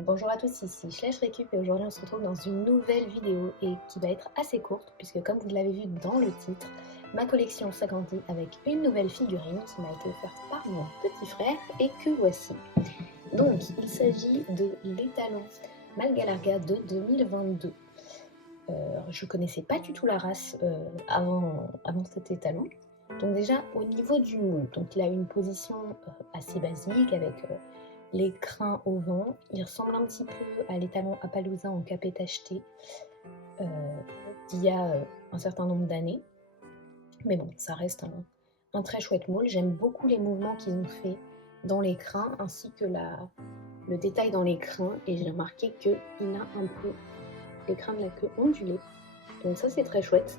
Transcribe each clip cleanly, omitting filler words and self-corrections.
Bonjour à tous, ici Schleich Récup et aujourd'hui on se retrouve dans une nouvelle vidéo et qui va être assez courte puisque comme vous l'avez vu dans le titre, ma collection s'agrandit avec une nouvelle figurine qui m'a été offerte par mon petit frère et que voici. Donc il s'agit de l'étalon Malgalarga de 2022. Je connaissais pas du tout la race avant cet étalon. Donc déjà au niveau du moule, donc il a une position assez basique avec les crins au vent. Il ressemble un petit peu à l'étalon Appaloosa en capet acheté d'il y a un certain nombre d'années. Mais bon, ça reste un très chouette moule. J'aime beaucoup les mouvements qu'ils ont fait dans les crins ainsi que le détail dans les crins. Et j'ai remarqué qu'il a un peu les crins de la queue ondulés. Donc ça c'est très chouette.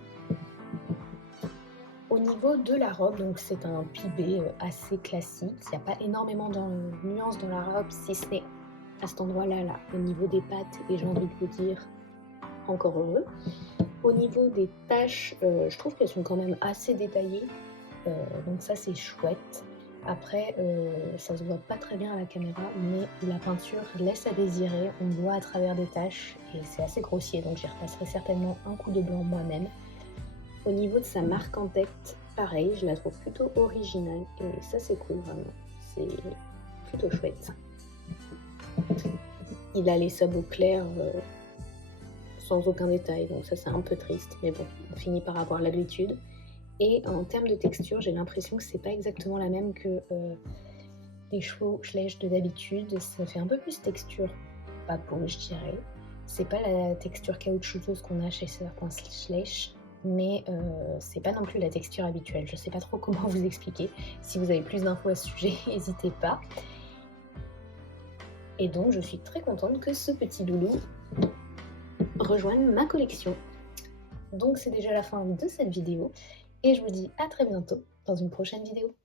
Au niveau de la robe, donc c'est un pibé assez classique. Il n'y a pas énormément de nuances dans la robe, si ce n'est à cet endroit-là, là, au niveau des pattes, et j'ai envie de vous dire encore heureux. Au niveau des taches, je trouve qu'elles sont quand même assez détaillées, donc ça c'est chouette. Après, ça se voit pas très bien à la caméra, mais la peinture laisse à désirer, on voit à travers des taches, et c'est assez grossier, donc j'y repasserai certainement un coup de blanc moi-même. Au niveau de sa marque en tête, pareil, je la trouve plutôt originale et ça c'est cool vraiment, c'est plutôt chouette. Il a les sabots clairs sans aucun détail, donc ça c'est un peu triste, mais bon, on finit par avoir l'habitude. Et en termes de texture, j'ai l'impression que c'est pas exactement la même que les chevaux Schleich de d'habitude, ça fait un peu plus texture papo, je dirais. C'est pas la texture caoutchouteuse qu'on a chez certains Schleich, mais c'est pas non plus la texture habituelle. Je sais pas trop comment vous expliquer. Si vous avez plus d'infos à ce sujet, n'hésitez pas. Et donc je suis très contente que ce petit loulou rejoigne ma collection. Donc c'est déjà la fin de cette vidéo et je vous dis à très bientôt dans une prochaine vidéo.